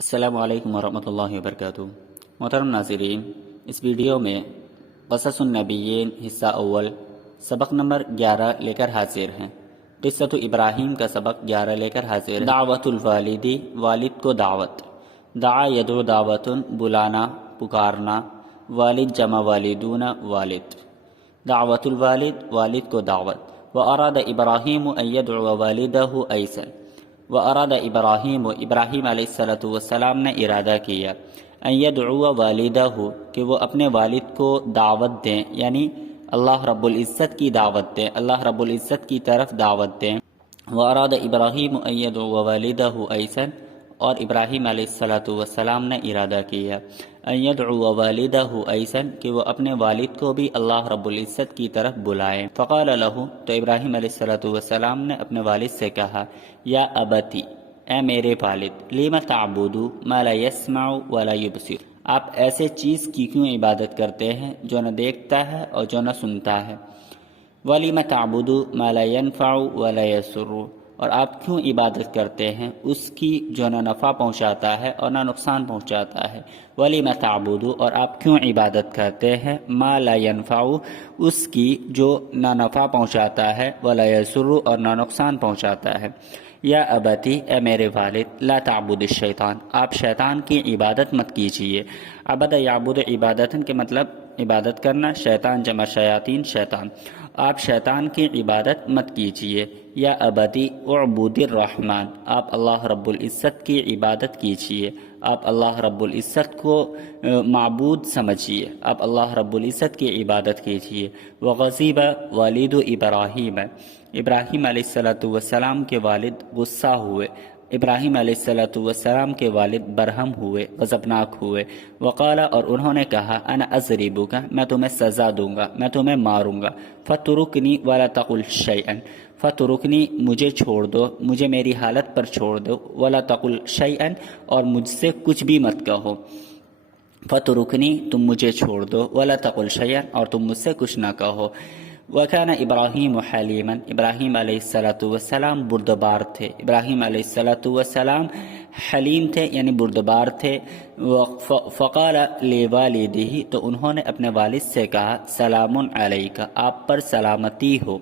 السلام علیکم ورحمۃ اللہ وبرکاتہ۔ محترم ناظرین، اس ویڈیو میں قصص النبیین حصہ اول سبق نمبر 11 لے کر حاضر ہیں۔ قصۃ ابراہیم کا سبق 11 لے کر حاضر ہیں۔ دعوت الوالدی، والد کو دعوت۔ دعا یدعو دعوتن، بلانا پکارنا، والد جمع والدون والد۔ دعوت الوالد، والد کو دعوت۔ واراد ابراہیم ان یدعو والدہ ایسن، واراد ابراہیم، ابراہیم علیہ السلام نے ارادہ کیا، ان یدعو والدہ، کہ وہ اپنے والد کو دعوت دیں، یعنی اللہ رب العزت کی دعوت دیں، اللہ رب العزت کی طرف دعوت دیں۔ واراد ابراہیم ان یدعو والدہ ایسن، اور ابراہیم علیہ السلام نے ارادہ کیا ان یدعو والدہ ایسن، کہ وہ اپنے والد کو بھی اللہ رب العزت کی طرف بلائیں۔ فقال لہ، تو ابراہیم علیہ السلام نے اپنے والد سے کہا، یا ابتی، اے میرے والد، لم تعبد ما لا يسمع ولا يبصر، آپ ایسے چیز کی کیوں عبادت کرتے ہیں جو نہ دیکھتا ہے اور جو نہ سنتا ہے؟ وَلِمَ تَعْبُدُ مَا لَا يَنْفَعُ وَلَا يَضُرُّ، اور آپ کیوں عبادت کرتے ہیں اس کی جو نہ نفع پہنچاتا ہے اور نہ نقصان پہنچاتا ہے؟ وَلِمَ تَعْبُدُ، اور آپ کیوں عبادت کرتے ہیں مَا لَا يَنْفَعُ، اس کی جو نہ نفع پہنچاتا ہے، وَلَا يَضُرُّ، اور نہ نقصان پہنچاتا ہے؟ یا ابتی، اے میرے والد، لا تعبد الشیطان، آپ شیطان کی عبادت مت کیجیے۔ عبد یعبد عبادتن کے مطلب عبادت کرنا، شیطان جمع شیاطین، شیطان، آپ شیطان کی عبادت مت کیجیے۔ یا ابتی اعبد الرحمن، آپ اللہ رب العزت کی عبادت کیجیے، آپ اللہ رب العزت کو معبود سمجھیے، آپ اللہ رب العزت کی عبادت کیجیے۔ وغضب والد ابراہیم، ابراہیم علیہ السلام کے والد غصہ ہوئے، ابراہیم علیہ السلام کے والد برہم ہوئے، غضبناک ہوئے۔ وقال، اور انہوں نے کہا، انا اضربک، میں تمہیں سزا دوں گا، میں تمہیں ماروں گا۔ فترکنی ولا تقل شیئا، فترکنی، مجھے چھوڑ دو، مجھے میری حالت پر چھوڑ دو، ولا تقل شیئا، اور مجھ سے کچھ بھی مت کہو۔ فترکنی، تم مجھے چھوڑ دو، ولا تقل شیئا، اور تم مجھ سے کچھ نہ کہو۔ وَكَانَ إِبْرَاهِيمُ حَلِيمًا، ابراہیم علیہ السلام بردبار تھے، ابراہیم علیہ السلام حلیم تھے، یعنی بردبار تھے۔ فقال لِوَالِدِهِ، تو انہوں نے اپنے والد سے کہا، سلام علیک، آپ پر سلامتی ہو،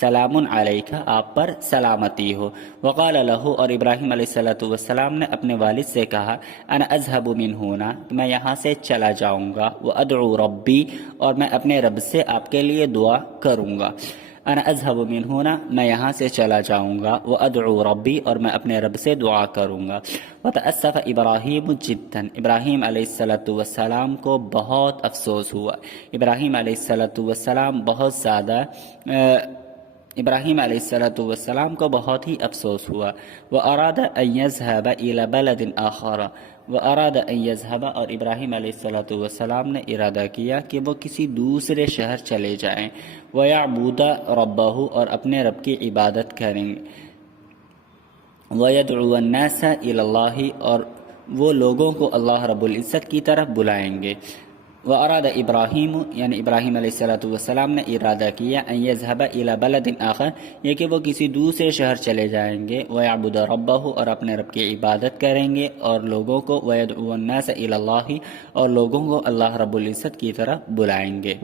سلام علیک، آپ پر سلامتی ہو۔ وقال لہ، اور ابراہیم علیہ السلام نے اپنے والد سے کہا، انا اذهب من هنا، میں یہاں سے چلا جاؤں گا، وادعو ربی، اور میں اپنے رب سے آپ کے لیے دعا کروں گا۔ انا اذهب من هنا، میں یہاں سے چلا جاؤں گا، وادعو ربی، اور میں اپنے رب سے دعا کروں گا۔ وتأسف ابراہیم جدا، ابراہیم علیہ السلام کو بہت افسوس ہوا، ابراہیم علیہ السلام بہت زیادہ ابراہیم علیہ السلام کو بہت ہی افسوس ہوا۔ وَأَرَادَ أَن يَذْهَبَ إِلَى بَلَدٍ آخَرَ، وَأَرَادَ أَن يَذْهَبَ، اور ابراہیم علیہ السلام نے ارادہ کیا کہ وہ کسی دوسرے شہر چلے جائیں۔ وَيَعْبُدَ رَبَّهُ، اور اپنے رب کی عبادت کریں گے۔ وَيَدْعُوَ النَّاسَ إِلَى اللَّهِ، اور وہ لوگوں کو اللہ رب العزت کی طرف بلائیں گے۔ وَأَرَادَ ابراہیم، یعنی ابراہیم علیہ السلام نے ارادہ کیا، ان یذهب الى بلد آخر، یہ کہ وہ کسی دوسرے شہر چلے جائیں گے۔ وَيَعْبُدَ رَبَّهُ، اور اپنے رب کی عبادت کریں گے، اور لوگوں کو وَيَدْعُوَ النَّاسَ إِلَى اللَّهِ، اور لوگوں کو اللہ رب العزت کی طرف بلائیں گے۔